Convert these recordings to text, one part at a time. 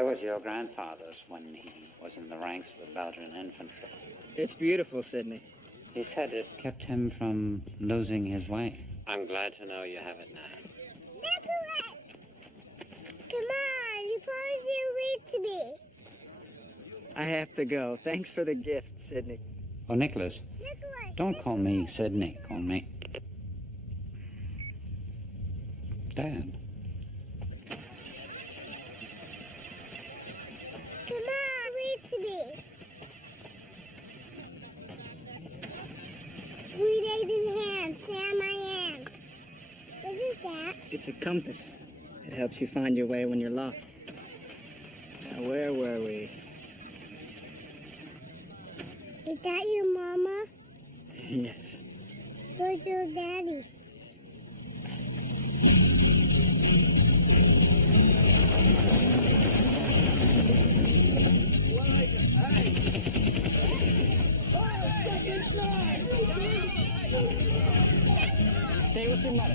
It was your grandfather's when he was in the ranks of the Belgian infantry. It's beautiful, Sidney. He said it kept him from losing his way. I'm glad to know you have it now. Nicholas! Come on, you promised you'd read to me. I have to go. Thanks for the gift, Sidney. Oh, Nicholas. Nicholas! Don't call me Sidney. Call me Dad. Come on, read to me. 3 days in hand, Sam I am. What is that? It's a compass. It helps you find your way when you're lost. Now, where were we? Is that your mama? Yes. Where's your daddy? Stay with your mother.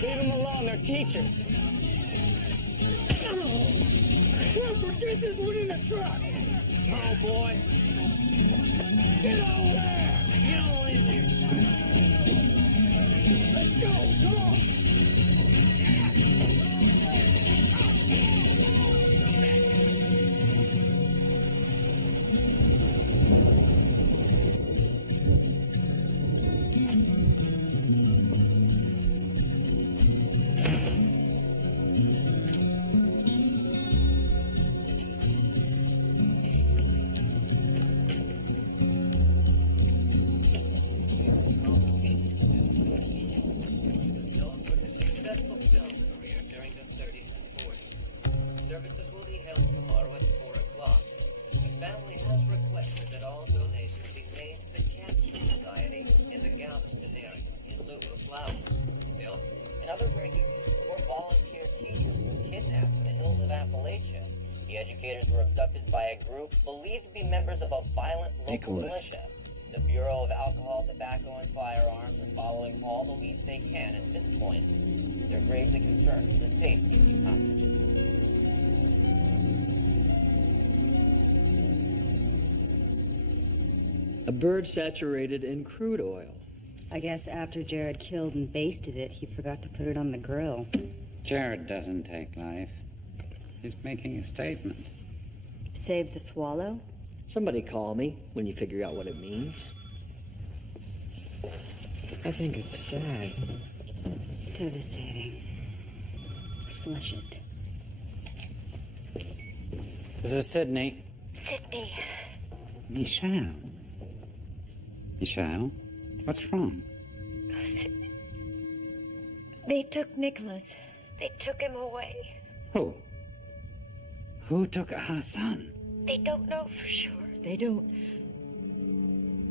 Leave them alone, they're teachers. Forget this one in the truck! Oh, boy. Get over there! Get all in here! Let's go! Come on! Services will be held tomorrow at 4 o'clock. The family has requested that all donations be made to the Cancer Society in the Galveston area in lieu of flowers, milk, and other bringing 4 volunteer teachers were kidnapped in the hills of Appalachia. The educators were abducted by a group believed to be members of a violent local militia. The Bureau of Alcohol, Tobacco, and Firearms are following all the leads they can at this point. They're gravely concerned for the safety of these hostages. A bird saturated in crude oil. I guess after Jared killed and basted it, he forgot to put it on the grill. Jared doesn't take life. He's making a statement. Save the swallow? Somebody call me when you figure out what it means. I think it's sad. Devastating. Flush it. This is Sidney. Sidney. Michelle. Michelle, what's wrong? Oh, Sidney. They took Nicholas. They took him away. Who? Who took our son? They don't know for sure. They don't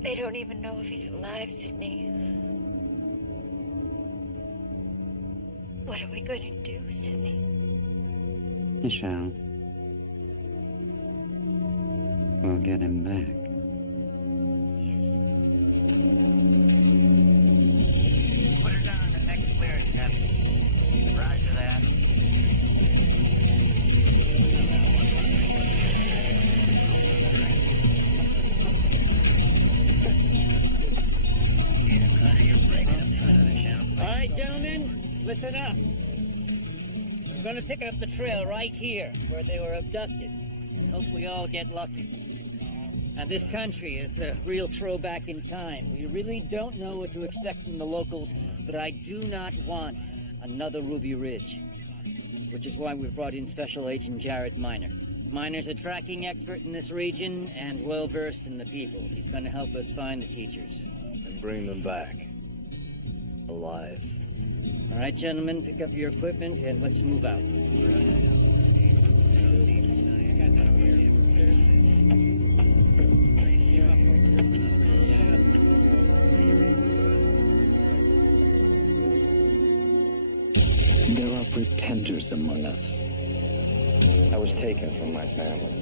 even know if he's alive, Sidney. What are we going to do, Sidney? Michelle, we'll get him back. Yes. Put her down in the next clearing, Captain. Roger that. All right, gentlemen, listen up. I'm gonna pick up the trail right here where they were abducted. Hope we all get lucky. Now, this country is a real throwback in time. We really don't know what to expect from the locals, but I do not want another Ruby Ridge, which is why we've brought in Special Agent Jared Miner. Miner's a tracking expert in this region and well-versed in the people. He's gonna help us find the teachers. And bring them back. Alive. All right, gentlemen, pick up your equipment and let's move out. There are pretenders among us. I was taken from my family.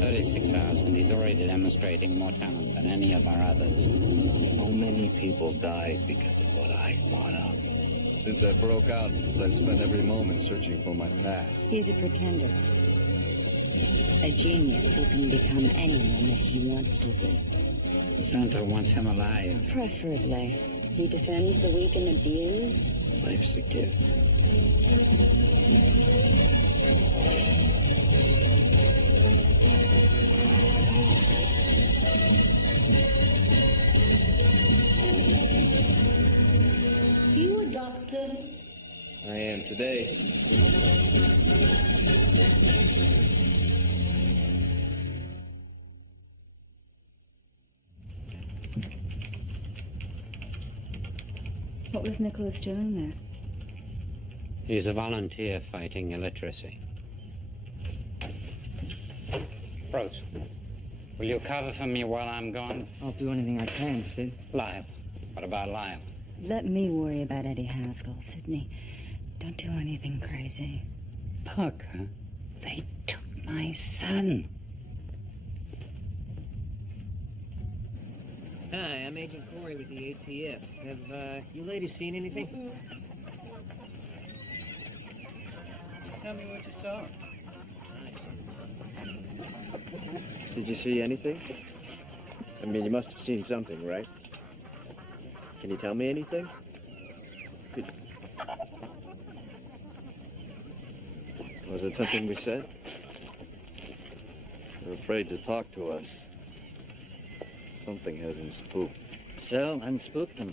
36 hours, and he's already demonstrating more talent than any of our others. So many people died because of what I thought of. Since I broke out, I've spent every moment searching for my past. He's a pretender. A genius who can become anyone that he wants to be. Santa wants him alive. Preferably. He defends the weak and abused. Life's a gift. You a doctor? I am today. What was Nicholas doing there? He's a volunteer fighting illiteracy. Rose, will you cover for me while I'm gone? I'll do anything I can, Sid. Lyle. What about Lyle? Let me worry about Eddie Haskell, Sidney. Don't do anything crazy. Parker, they took my son. Hi, I'm Agent Corey with the ATF. Have you ladies seen anything? Tell me what you saw. Did you see anything? I mean, you must have seen something, right? Can you tell me anything? Was it something we said? They're afraid to talk to us. Something has them spooked. So, unspook them.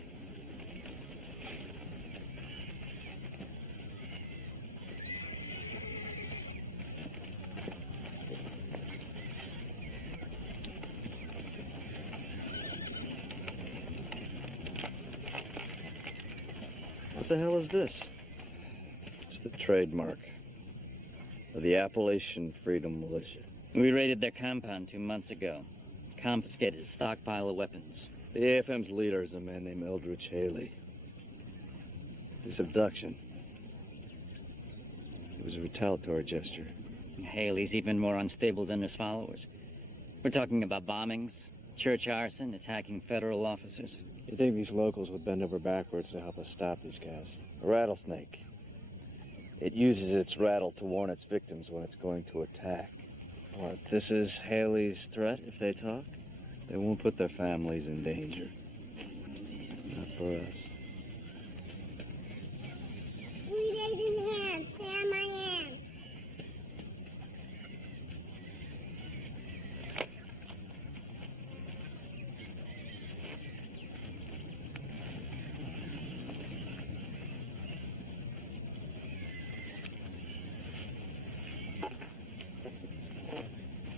What the hell is this? It's the trademark of the Appalachian Freedom Militia. We raided their compound 2 months ago. Confiscated a stockpile of weapons. The AFM's leader is a man named Eldridge Haley. This abduction, it was a retaliatory gesture. Haley's even more unstable than his followers. We're talking about bombings, church arson, attacking federal officers. You think these locals would bend over backwards to help us stop these guys? A rattlesnake. It uses its rattle to warn its victims when it's going to attack. What, this is Haley's threat if they talk? They won't put their families in danger. Not for us. We raising hands. Stay on my hand.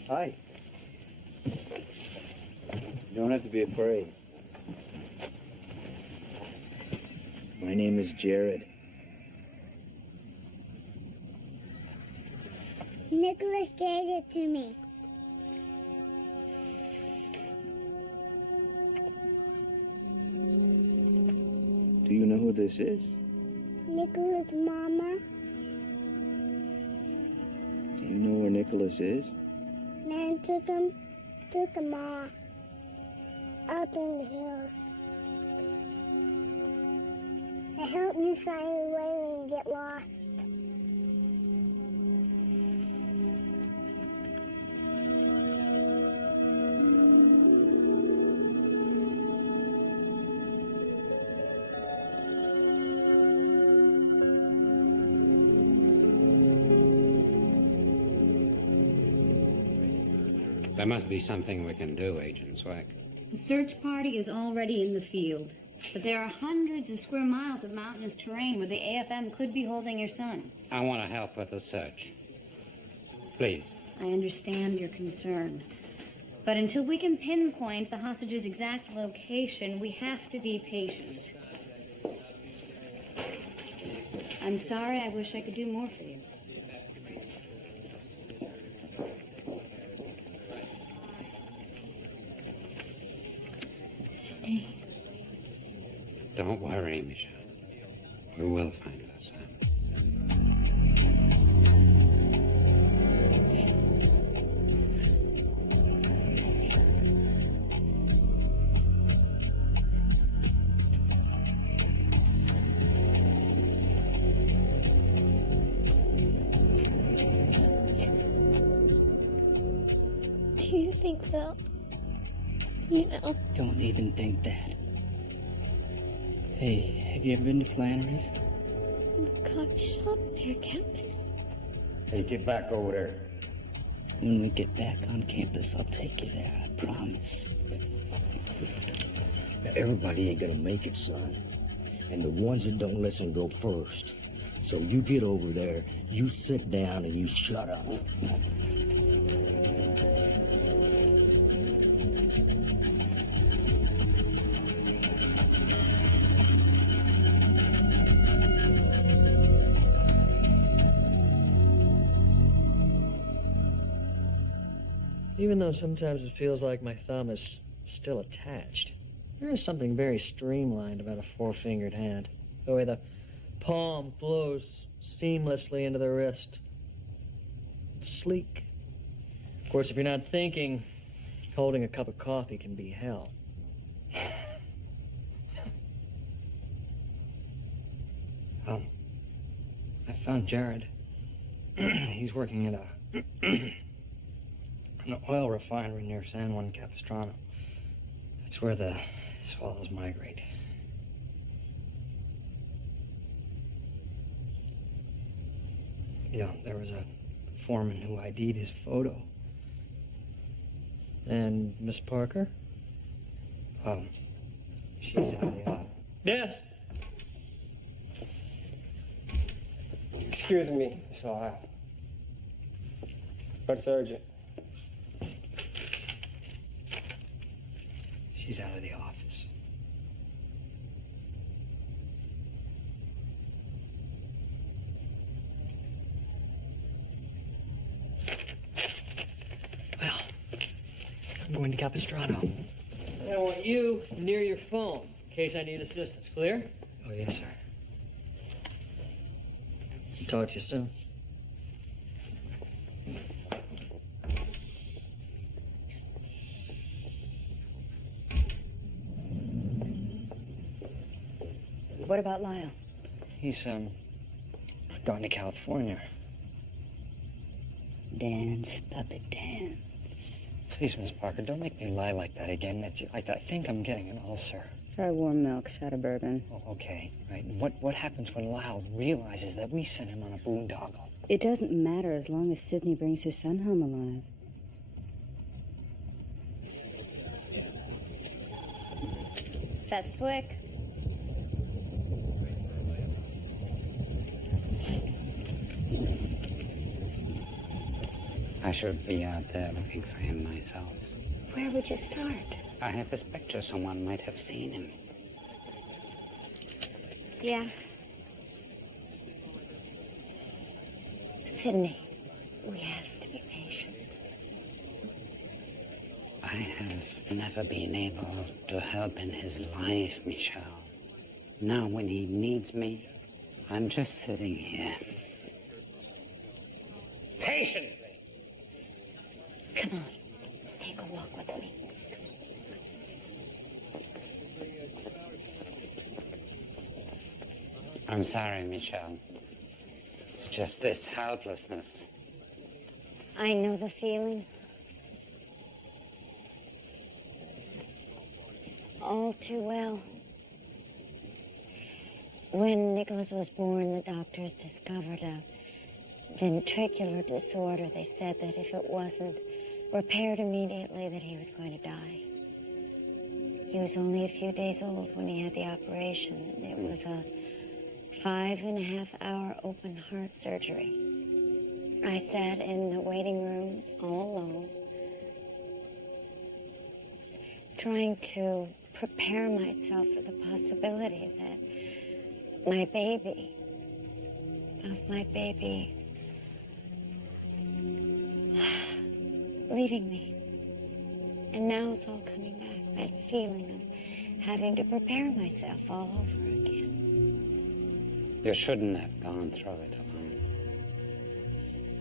Hi. You don't have to be afraid. My name is Jared. Nicholas gave it to me. Do you know who this is? Nicholas' mama. Do you know where Nicholas is? Man took him off. Up in the hills. I help you find your way when you get lost. There must be something we can do, Agent Swack. The search party is already in the field, but there are hundreds of square miles of mountainous terrain where the AFM could be holding your son. I want to help with the search. Please. I understand your concern, but until we can pinpoint the hostage's exact location, we have to be patient. I'm sorry, I wish I could do more for you. Sidney. Don't worry, Michelle. We will find our son. think, Phil. You know. Don't even think that. Hey, have you ever been to Flannery's? The coffee shop near campus. Hey, get back over there. When we get back on campus, I'll take you there, I promise. Now, everybody ain't gonna make it, son. And the ones that don't listen go first. So you get over there, you sit down, and you shut up. Even though sometimes it feels like my thumb is still attached, there is something very streamlined about a four-fingered hand. The way the palm flows seamlessly into the wrist. It's sleek. Of course, if you're not thinking, holding a cup of coffee can be hell. I found Jared. He's working at an oil refinery near San Juan Capistrano. It's where the swallows migrate. You know, there was a foreman who ID'd his photo. And Miss Parker? She's out of the office. Yes. Excuse me, Miss Lyle. What's urgent? She's out of the office. Well, I'm going to Capistrano. I want you near your phone in case I need assistance. Clear? Oh, yes, sir. Talk to you soon. What about Lyle? He's, gone to California. Dance, puppet dance. Please, Miss Parker, don't make me lie like that again. I think I'm getting an ulcer. Try warm milk, shot of bourbon. Oh, okay. Right. And what happens when Lyle realizes that we sent him on a boondoggle? It doesn't matter as long as Sidney brings his son home alive. That's Swick. I should be out there looking for him myself. Where would you start? I have a specter. Someone might have seen him. Yeah. Sidney, we have to be patient. I have never been able to help in his life, Michelle. Now, when he needs me, I'm just sitting here. Patiently. Come on, take a walk with me. I'm sorry, Michelle. It's just this helplessness. I know the feeling. All too well. When Nicholas was born, the doctors discovered a ventricular disorder. They said that if it wasn't repaired immediately, that he was going to die. He was only a few days old when he had the operation. It was a 5.5-hour open heart surgery. I sat in the waiting room all alone, trying to prepare myself for the possibility that my baby, leaving me. And now it's all coming back, that feeling of having to prepare myself all over again. You shouldn't have gone through it alone.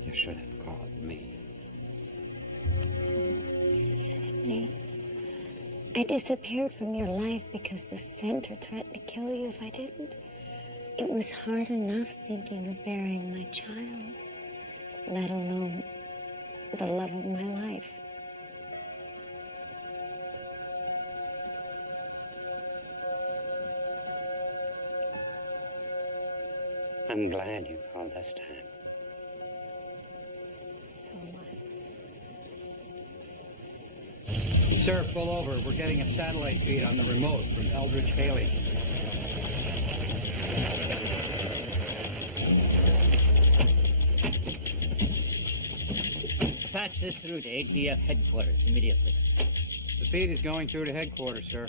You should have called me. Sidney, I disappeared from your life because the center threatened to kill you if I didn't. It was hard enough thinking of burying my child, let alone the love of my life. I'm glad you called this time. So am I. Sir, pull over. We're getting a satellite feed on the remote from Eldridge Haley. Patch this through to ATF headquarters immediately. The feed is going through to headquarters, sir.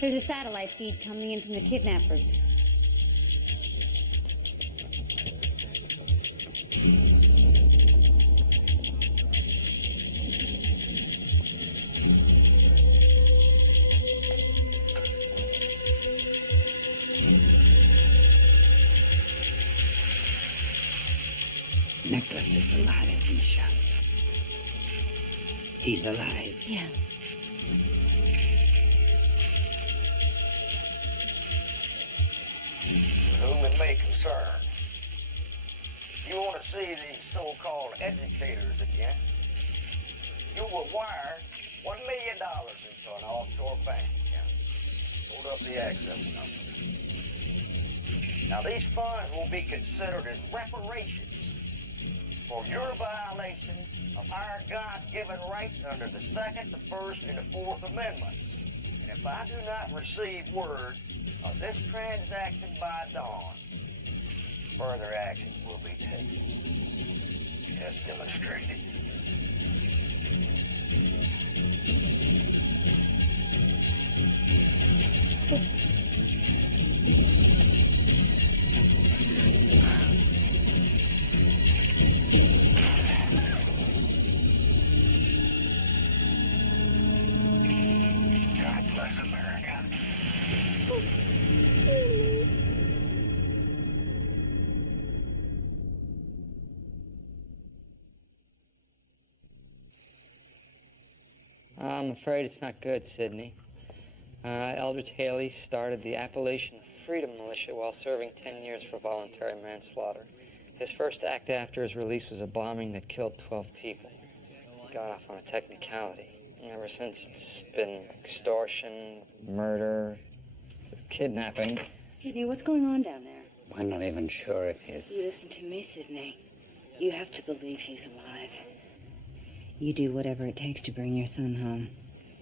There's a satellite feed coming in from the kidnappers. Nicholas is alive, Michelle. He's alive. Yeah. Whom it may concern. If you want to see these so-called educators again, you will wire $1 million into an offshore bank account. Hold up the access number. Now, these funds will be considered as reparations for your violation of our God-given rights under the Second, the First, and the Fourth Amendments. And if I do not receive word of this transaction by dawn, further action will be taken, as demonstrated. God bless America. I'm afraid it's not good, Sidney. Eldridge Haley started the Appalachian Freedom Militia while serving 10 years for voluntary manslaughter. His first act after his release was a bombing that killed 12 people. He got off on a technicality. Ever since, it's been extortion, murder, kidnapping. Sidney, what's going on down there? I'm not even sure if he's... You listen to me, Sidney. You have to believe he's alive. You do whatever it takes to bring your son home.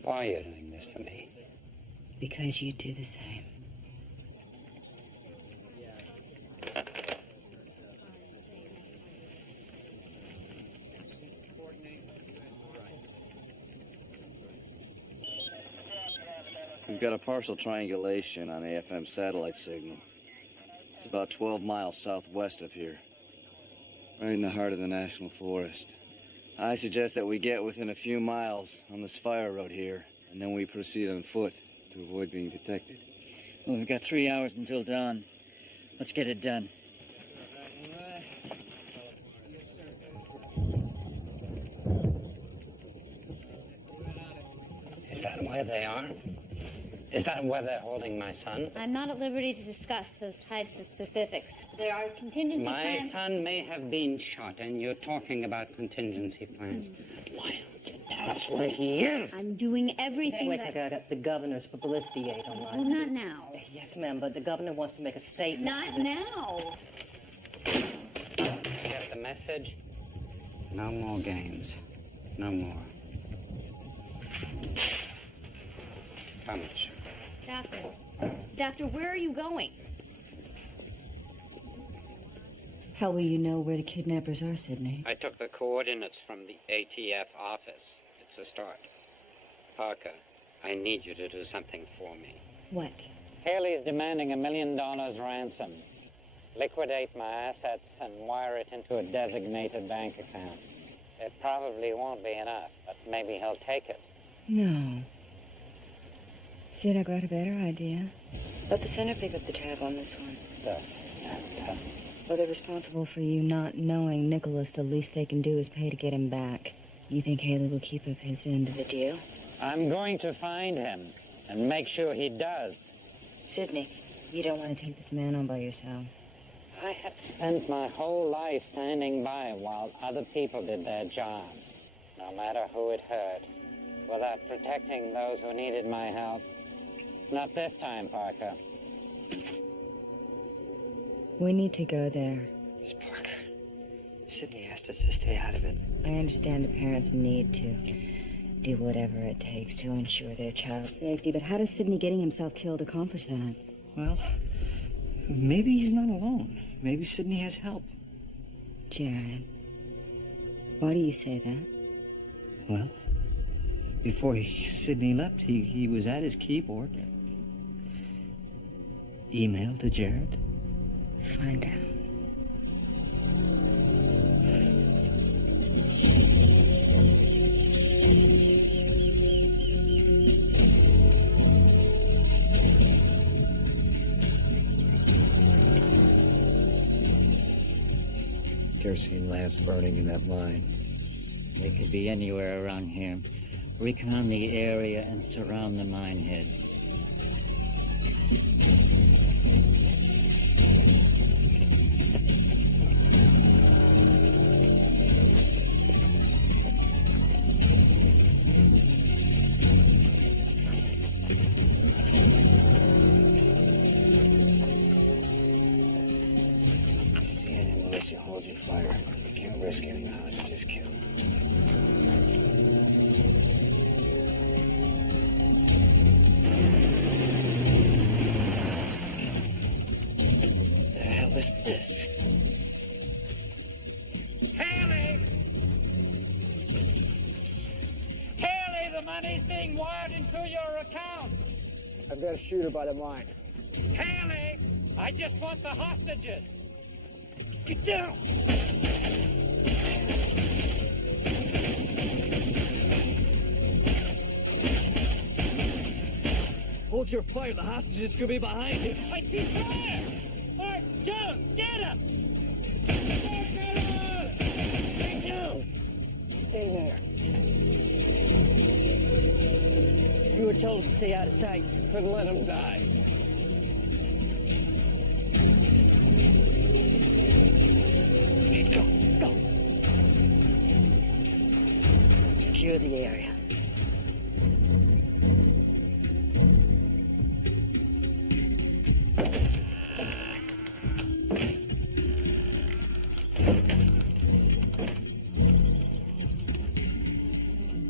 Why are you doing this for me? Because you'd do the same. We've got a partial triangulation on AFM satellite signal. It's about 12 miles southwest of here, right in the heart of the National Forest. I suggest that we get within a few miles on this fire road here, and then we proceed on foot to avoid being detected. Well, we've got 3 hours until dawn. Let's get it done. Is that where they are? Is that where they're holding my son? I'm not at liberty to discuss those types of specifics. There are contingency My plans. son may have been shot, and you're talking about contingency plans. Why don't you tell us where he is? I'm doing everything Wait, that... I got the governor's publicity aid online. Well, not now. Yes, ma'am, but the governor wants to make a statement. Not now. Get the message? No more games. No more. Come, Michelle. Doctor, where are you going? How will you know where the kidnappers are, Sidney? I took the coordinates from the ATF office. It's a start. Parker, I need you to do something for me. What? Haley's demanding $1 million ransom. Liquidate my assets and wire it into a designated bank account. It probably won't be enough, but maybe he'll take it. No. Sid, I got a better idea. Let the center pick up the tab on this one. The center? Well, they're responsible for you not knowing Nicholas. The least they can do is pay to get him back. You think Haley will keep up his end of the deal? I'm going to find him and make sure he does. Sidney, you don't want to take this man on by yourself. I have spent my whole life standing by while other people did their jobs, no matter who it hurt, without protecting those who needed my help. Not this time, Parker. We need to go there. Miss Parker, Sydney asked us to stay out of it. I understand the parents need to do whatever it takes to ensure their child's safety, but how does Sidney getting himself killed accomplish that? Well, maybe he's not alone. Maybe Sydney has help. Jared, why do you say that? Well, before Sydney left, he was at his keyboard. Email to Jared. Find out. Kerosene lamps burning in that mine. They could be anywhere around here. Recon the area and surround the mine head. See any militia, hold your fire. You can't risk getting the hostages killed. The hell is this? Haley! Haley, the money's being wired into your account. I've got a shooter by the mine. Haley, I just want the hostages. Get down! Hold your fire. The hostages could be behind you. I see fire! Mark Jones, get him! Get down! Stay there. You were told to stay out of sight. Couldn't let him die. Secure the area.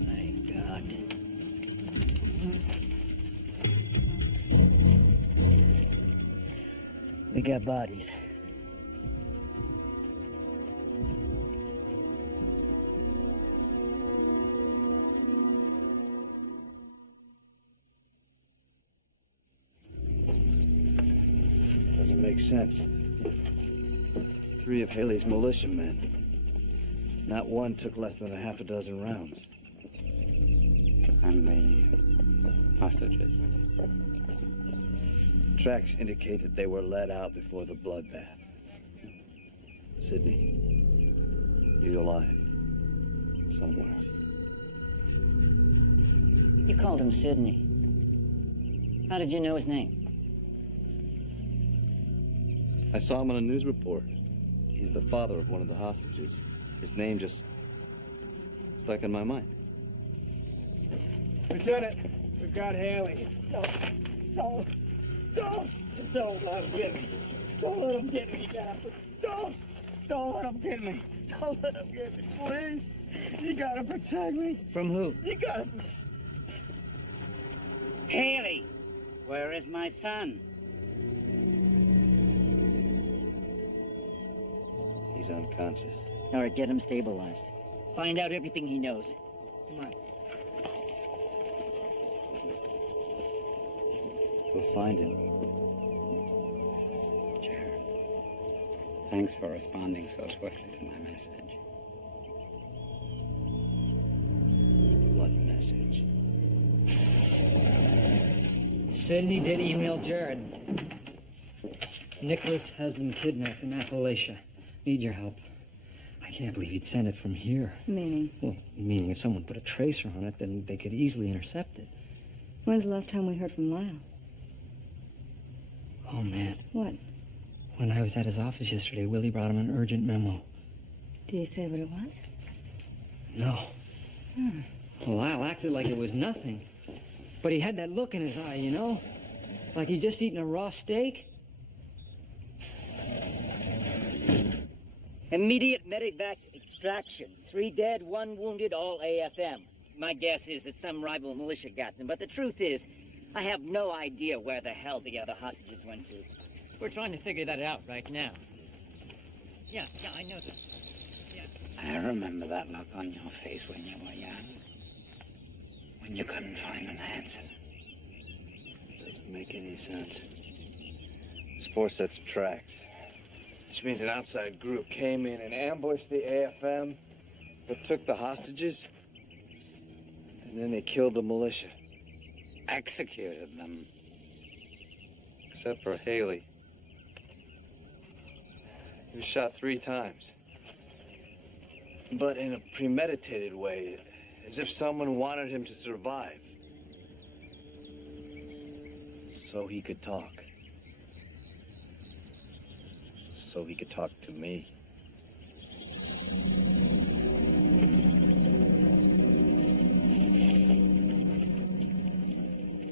My God. We got bodies. Doesn't make sense. 3 of Haley's militiamen. Not one took less than a half a dozen rounds. And the hostages. Tracks indicate that they were let out before the bloodbath. Sydney, he's alive. Somewhere. You called him Sidney. How did you know his name? I saw him on a news report. He's the father of one of the hostages. His name just stuck in my mind. Lieutenant, we've got Haley. Don't let him get me. Don't let him get me, Jasper. Don't let him get me. Don't let him get me, please. You gotta protect me. From who? You gotta. Haley, where is my son? He's unconscious. All right, get him stabilized. Find out everything he knows. Come on. We'll find him. Jared, thanks for responding so swiftly to my message. What message? Sydney did email Jared. Nicholas has been kidnapped in Appalachia. Need your help. I can't believe he'd send it from here. Meaning? Well, meaning if someone put a tracer on it, then they could easily intercept it. When's the last time we heard from Lyle? Oh, man. What? When I was at his office yesterday, Willie brought him an urgent memo. Do you say what it was? No. Well, Lyle acted like it was nothing. But he had that look in his eye, you know? Like you just eaten a raw steak? Immediate medevac extraction. 3 dead, 1 wounded, all AFM. My guess is that some rival militia got them, but the truth is, I have no idea where the hell the other hostages went to. We're trying to figure that out right now. Yeah, I know that. I remember that look on your face when you were young. When you couldn't find an answer. Doesn't make any sense. It's 4 sets of tracks. Which means an outside group came in and ambushed the AFM, but took the hostages, and then they killed the militia. Executed them. Except for Haley. He was shot 3 times. But in a premeditated way, as if someone wanted him to survive. So he could talk. So he could talk to me.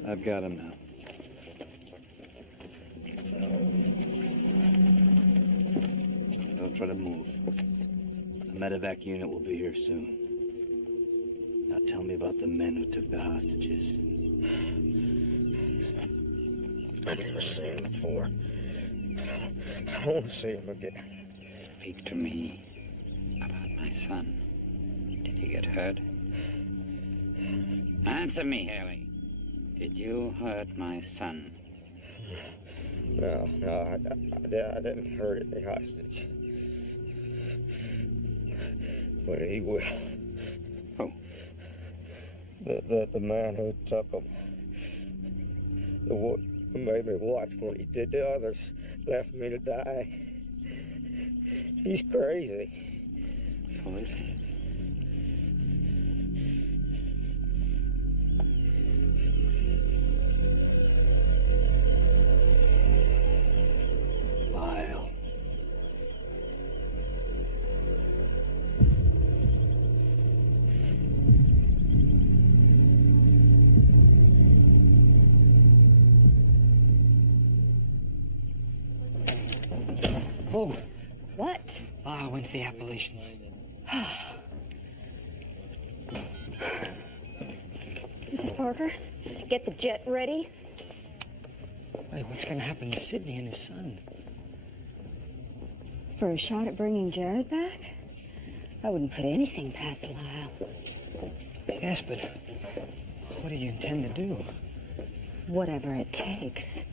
I've got him now. Don't try to move. The medevac unit will be here soon. Now tell me about the men who took the hostages. I've never seen him before. I don't want to see him again. Speak to me about my son. Did he get hurt? Answer me, Haley. Did you hurt my son? No, I didn't hurt any hostage. But he will. Who? The man who took him. The one who made me watch when he did the others, left me to die. He's crazy. Who is he? Lyle. Oh, What? I went to the Appalachians. Mrs. Parker, get the jet ready. Wait, what's going to happen to Sidney and his son? For a shot at bringing Jared back? I wouldn't put anything past Lyle. Yes, but what do you intend to do? Whatever it takes.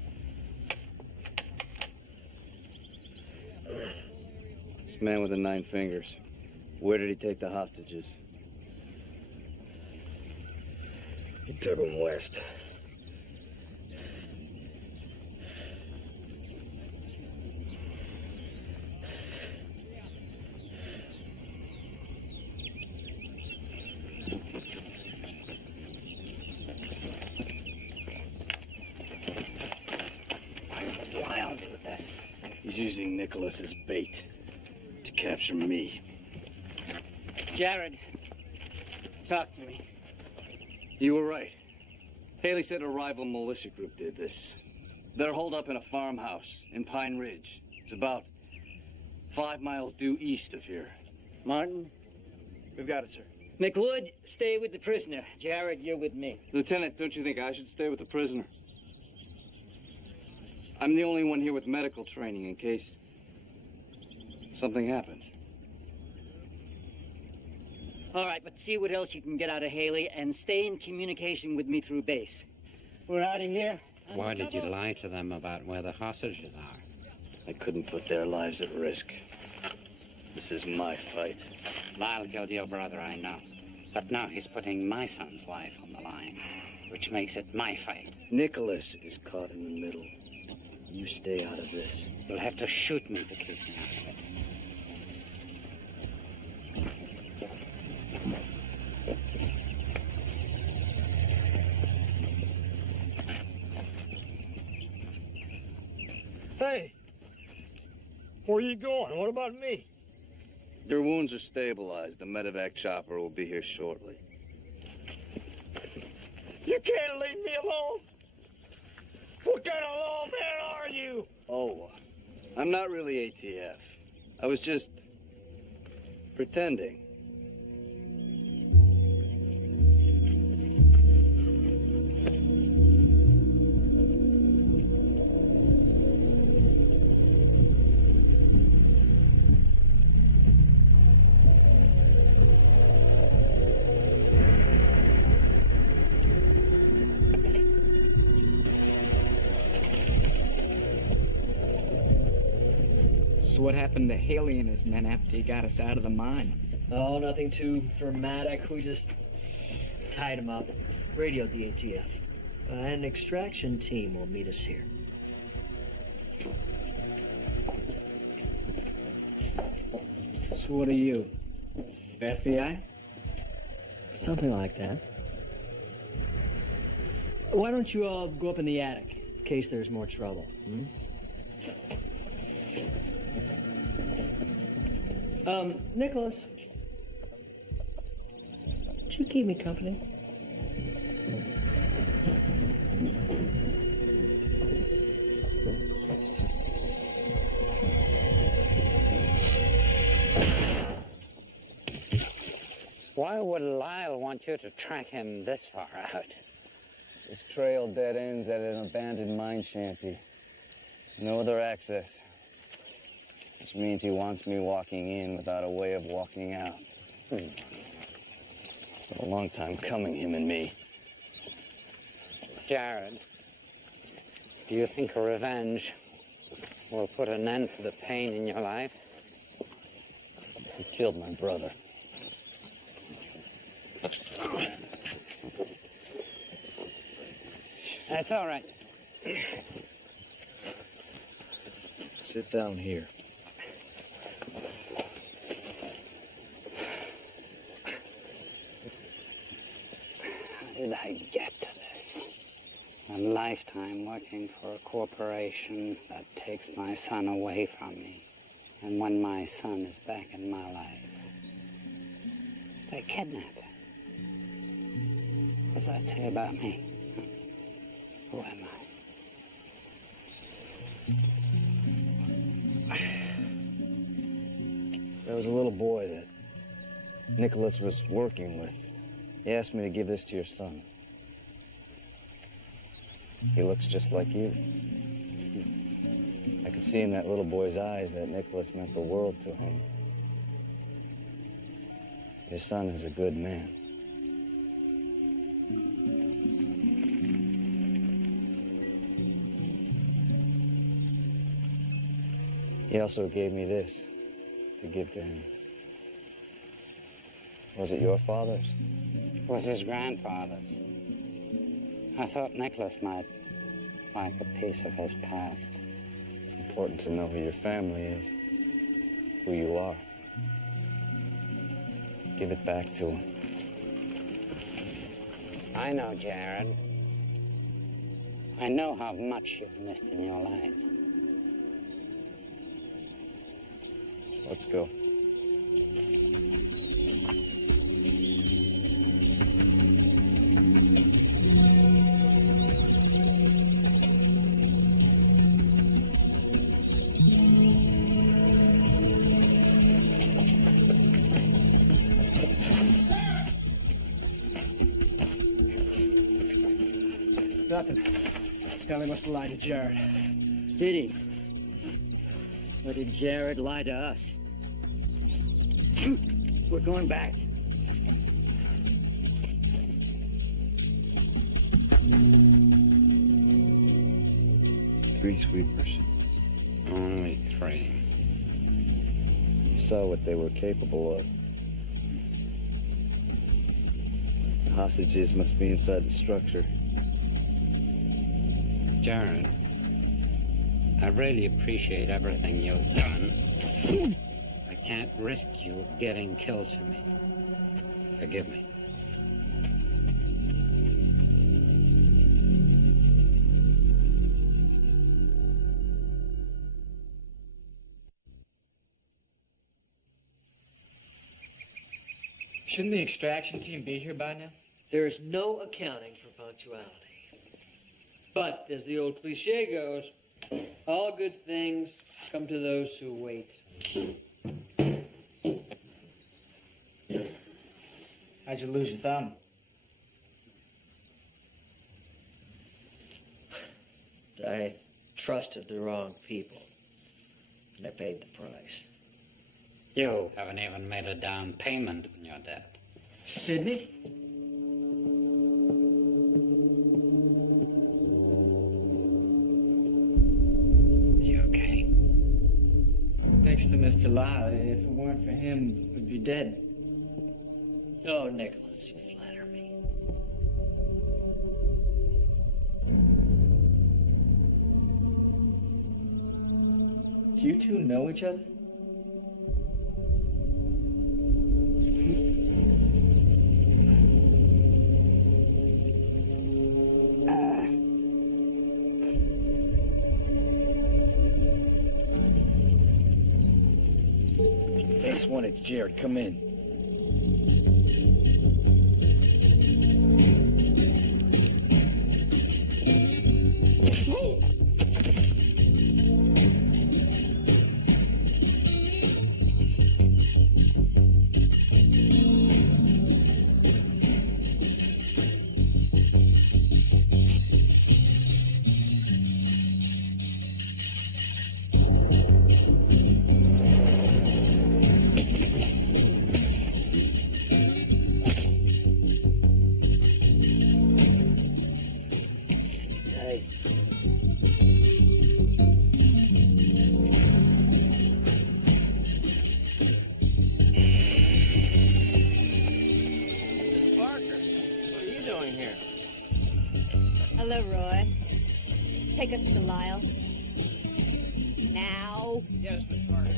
This man with the 9 fingers. Where did he take the hostages? He took them west. Why I'll do this? He's using Nicholas as bait to capture me. Jared, talk to me. You were right. Haley said a rival militia group did this. They're holed up in a farmhouse in Pine Ridge. It's about 5 miles due east of here. Martin? We've got it, sir. McWood, stay with the prisoner. Jared, you're with me. Lieutenant, don't you think I should stay with the prisoner? I'm the only one here with medical training in case something happens. All right, but see what else you can get out of Haley and stay in communication with me through base. We're out of here. Why did you lie to them about where the hostages are? I couldn't put their lives at risk. This is my fight. Lyle killed your brother, I know. But now he's putting my son's life on the line, which makes it my fight. Nicholas is caught in the middle. You stay out of this. You'll have to shoot me to keep me out of it. Hey, where are you going? What about me? Your wounds are stabilized. The medevac chopper will be here shortly. You can't leave me alone. What kind of lawman are you? Oh, I'm not really ATF. I was just pretending. So what happened to Haley and his men after he got us out of the mine? Oh, nothing too dramatic. We just tied him up, radioed the ATF. An extraction team will meet us here. So what are you? FBI? Something like that. Why don't you all go up in the attic, in case there's more trouble, hmm? Nicholas, would you keep me company? Why would Lyle want you to track him this far out? This trail dead ends at an abandoned mine shanty. No other access. Which means he wants me walking in without a way of walking out. It's been a long time coming, him and me. Jared, do you think revenge will put an end to the pain in your life? He killed my brother. That's all right. Sit down here. How did I get to this? A lifetime working for a corporation that takes my son away from me. And when my son is back in my life, they kidnap him. What does that say about me? Who am I? There was a little boy that Nicholas was working with. He asked me to give this to your son. He looks just like you. I could see in that little boy's eyes that Nicholas meant the world to him. Your son is a good man. He also gave me this to give to him. Was it your father's? It was his grandfather's. I thought Nicholas might like a piece of his past. It's important to know who your family is, who you are. Give it back to him. I know, Jared. I know how much you've missed in your life. Let's go. Nothing. Kelly must have lied to Jared. Did he? Or did Jared lie to us? We're going back. Three sweepers. Only 3. You saw what they were capable of. The hostages must be inside the structure. Jared, I really appreciate everything you've done. I can't risk you getting killed for me. Forgive me. Shouldn't the extraction team be here by now? There is no accounting for punctuality. But as the old cliche goes, all good things come to those who wait. How'd you lose your thumb? I trusted the wrong people, and I paid the price. You haven't even made a down payment on your debt. Sidney? You okay? Thanks to Mr. Lyle. If it weren't for him, we'd be dead. Oh, Nicholas, you flatter me. Do you two know each other? S1, it's Jared. Come in. Hello, Roy. Take us to Lyle. Now. Yes, Miss Parker.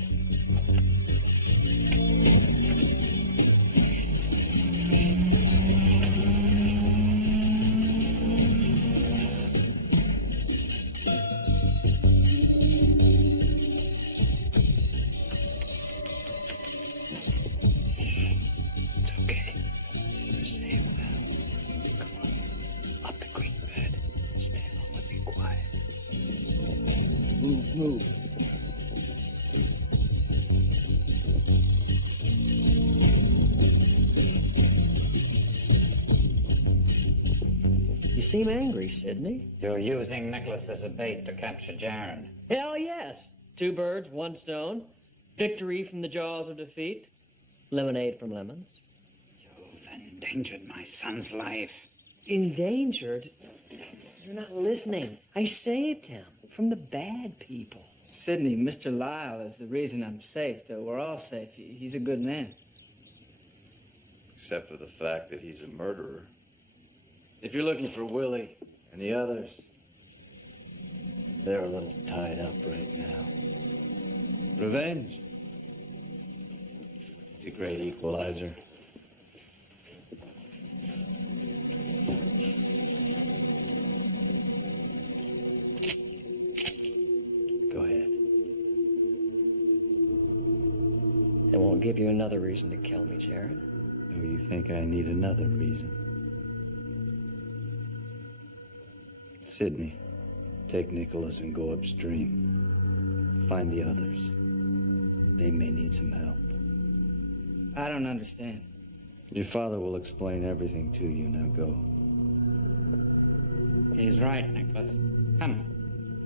It's okay. We're safe now. Come on. Up the creek bed. Stay low and be quiet. Move. You seem angry, Sidney. You're using Nicholas as a bait to capture Jared. Hell yes. 2 birds, 1 stone. Victory from the jaws of defeat. Lemonade from lemons. You've endangered my son's life. Endangered? You're not listening. I saved him from the bad people. Sidney, Mr. Lyle is the reason I'm safe, though. We're all safe. He's a good man. Except for the fact that he's a murderer. If you're looking for Willie and the others, they're a little tied up right now. Revenge. It's a great equalizer. Go ahead. It won't give you another reason to kill me, Jared. Oh, you think I need another reason? Sidney, take Nicholas and go upstream. Find the others. They may need some help. I don't understand. Your father will explain everything to you. Now go. He's right, Nicholas. Come.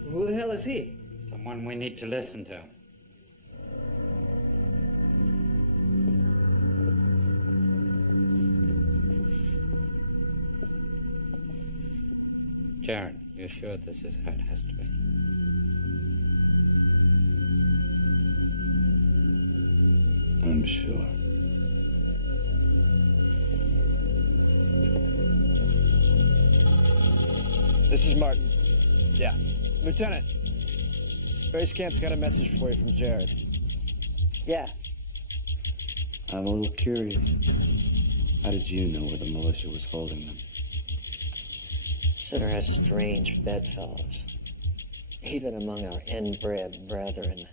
Who the hell is he? Someone we need to listen to. Jared, you're sure this is how it has to be? I'm sure. This is Martin. Yeah. Lieutenant, base camp's got a message for you from Jared. Yeah. I'm a little curious. How did you know where the militia was holding them? Center has strange bedfellows, even among our inbred brethren.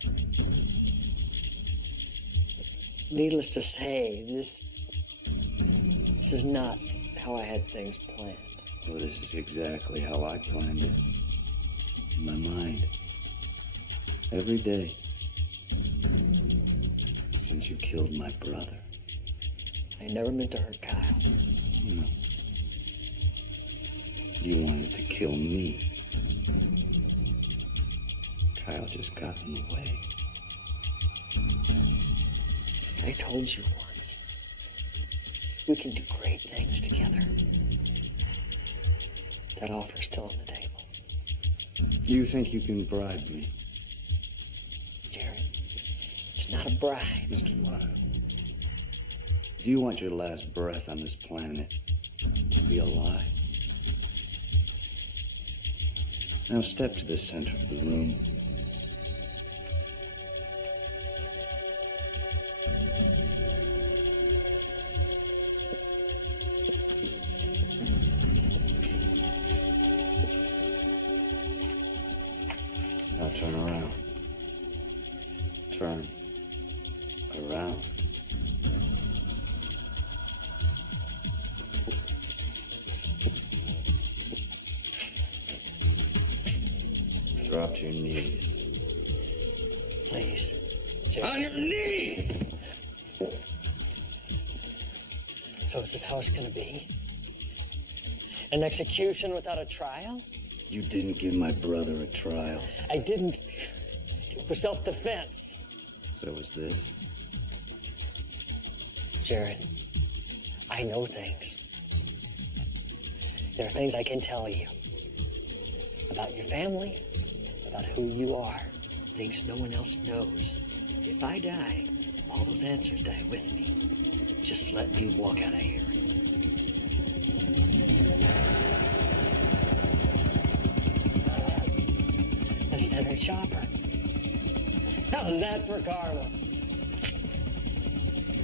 Needless to say, this is not how I had things planned. Well, this is exactly how I planned it. In my mind. Every day. Since you killed my brother. I never meant to hurt Kyle. No. You wanted to kill me. Kyle just got in the way. I told you once. We can do great things together. That offer's still on the table. You think you can bribe me? Jared, it's not a bribe. Mr. Lyle, do you want your last breath on this planet to be a lie? Now step to the center of the room. Now turn around. Turn around. Drop to your knees. Please. Jared. On your knees! So is this how it's gonna be? An execution without a trial? You didn't give my brother a trial. I didn't. It was self-defense. So was this. Jared, I know things. There are things I can tell you. About your family, about who you are. Things no one else knows. If I die, all those answers die with me. Just let me walk out of here. The center chopper. How's that for karma?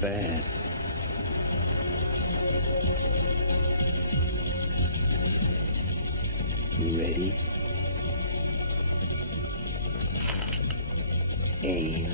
Bad. You ready? Aim.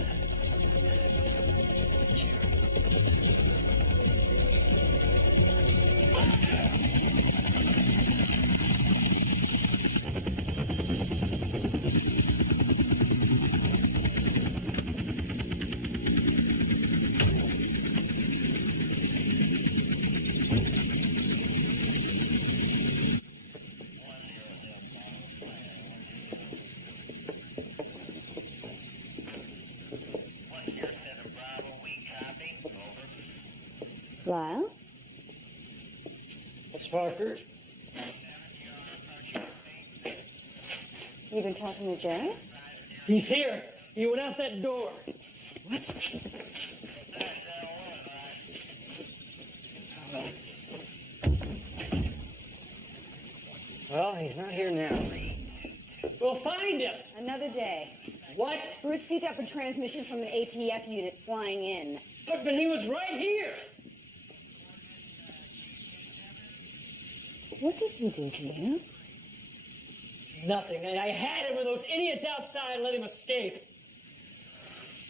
Lyle? What's Parker? You been talking to Jared? He's here. He went out that door. What? Well, he's not here now. We'll find him. Another day. What? Roots picked up a transmission from an ATF unit flying in. But he was right here. What did he do to you? Nothing. I had him when those idiots outside let him escape.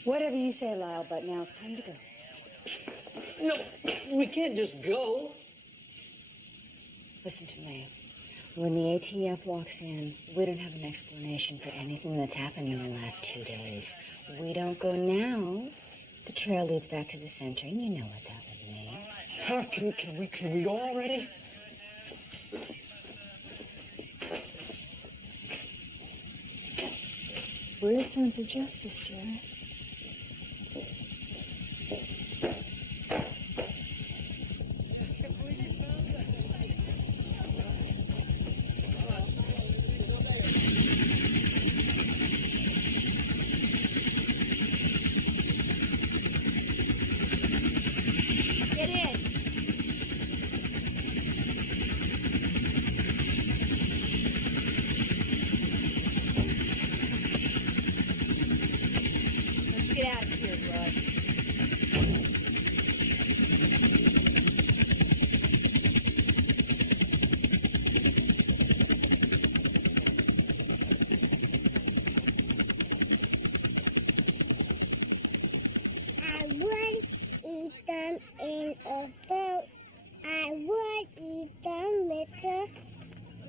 Whatever you say, Lyle, but now it's time to go. No, we can't just go. Listen to me. When the ATF walks in, we don't have an explanation for anything that's happened in the last 2 days. We don't go now. The trail leads back to the center, and you know what that would mean. Huh, can we go already? Weird sense of justice, Jared. Get in.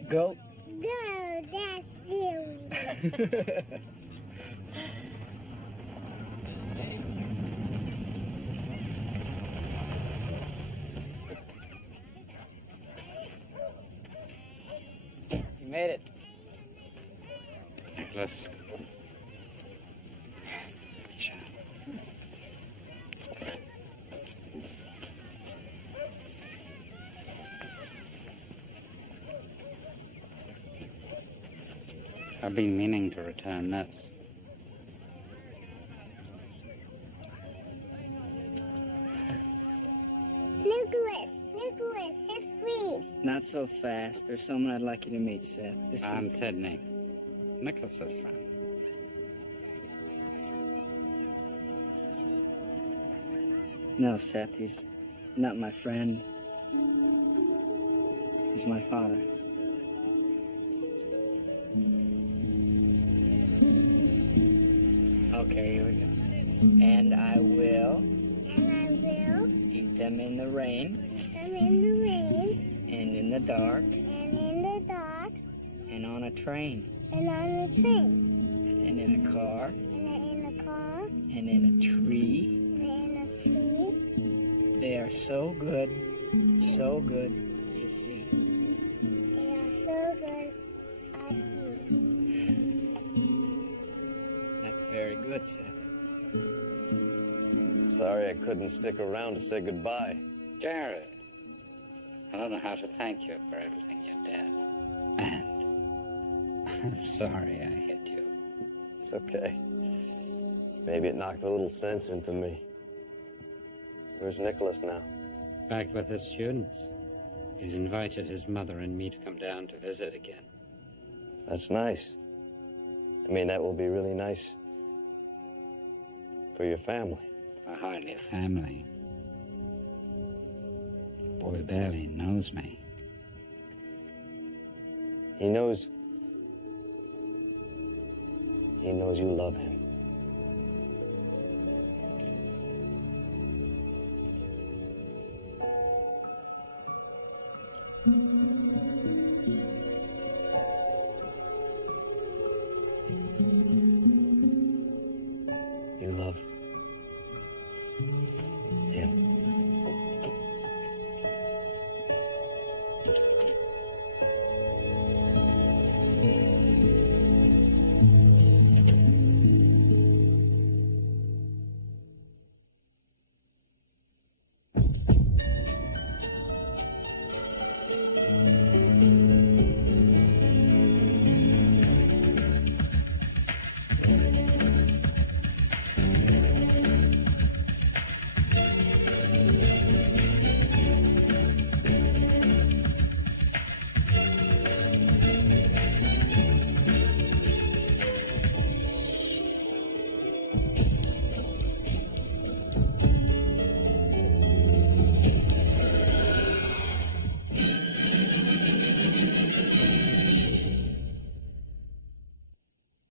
Goat? No, that's silly. You made it. Nicholas. I've been meaning to return this. Nicholas, his screen. Not so fast. There's someone I'd like you to meet, Seth. I'm Sydney, Nicholas's friend. No, Seth, he's not my friend. He's my father. Okay, here we go. And I will eat them in the rain. And in the dark. And on a train. And in a car. And in a tree. They are so good, you see. They are so good, I see. That's very good, Seth. Sorry I couldn't stick around to say goodbye. Jared, I don't know how to thank you for everything you did. And I'm sorry I hit you. It's okay. Maybe it knocked a little sense into me. Where's Nicholas now? Back with his students. He's invited his mother and me to come down to visit again. That's nice. I mean, that will be really nice for your family. We're hardly a family. The boy barely knows me. He knows you love him.